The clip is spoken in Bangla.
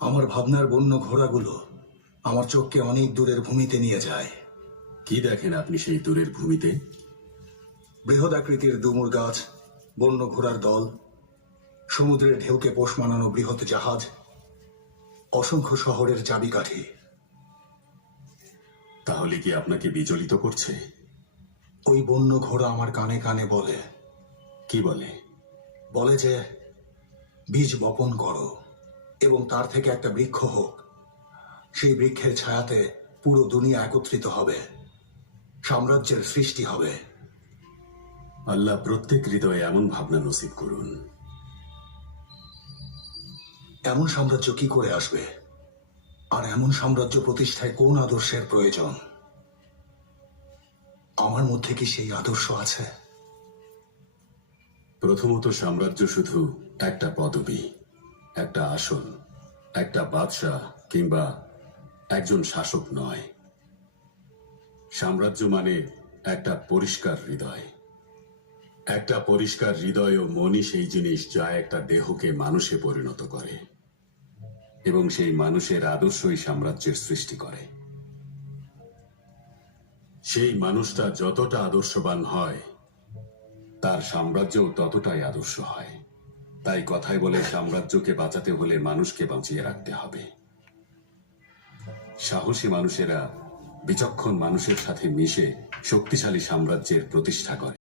আমার ভাবনার বন্য ঘোড়াগুলো আমার চোখকে অনেক দূরের ভূমিতে নিয়ে যায়। কি দেখেন আপনি সেই দূরের ভূমিতে? বৃহদাকৃতির ডুমুর গাছ, বন্য ঘোড়ার দল, সমুদ্রের ঢেউকে পোষ মানানো বৃহৎ জাহাজ, অসংখ্য শহরের চাবিকাঠি। তাহলে কি আপনাকে বিচলিত করছে? ওই বন্য ঘোড়া আমার কানে কানে বলে, কি বলে? বলে যে বীজ বপন করো এবং তার থেকে একটা বৃক্ষ হোক। সেই বৃক্ষের ছায়াতে পুরো দুনিয়া একত্রিত হবে, সাম্রাজ্যের সৃষ্টি হবে। আল্লাহ প্রত্যেক হৃদয়ে এমন ভাবনা নসিব করুন। এমন সাম্রাজ্য কি করে আসবে, আর এমন সাম্রাজ্য প্রতিষ্ঠায় কোন আদর্শের প্রয়োজন? আমার মধ্যে কি সেই আদর্শ আছে? প্রথমত, সাম্রাজ্য শুধু একটা পদবি, একটা আসন, একটা বাদশাহ কিংবা একজন শাসক নয়। সাম্রাজ্য মানে একটা পরিষ্কার হৃদয়। একটা পরিষ্কার হৃদয় ও মনই সেই জিনিস যা একটা দেহকে মানুষে পরিণত করে, এবং সেই মানুষের আদর্শই সাম্রাজ্যের সৃষ্টি করে। সেই মানুষটা যতটা আদর্শবান হয়, তার সাম্রাজ্যও ততটাই আদর্শ হয়। তাই কথায় বলে, সাম্রাজ্যকে বাঁচাতে হলে মানুষকে বাঁচিয়ে রাখতে হবে। সাহসী মানুষেরা বিচক্ষণ মানুষের সাথে মিশে শক্তিশালী সাম্রাজ্যের প্রতিষ্ঠা করে।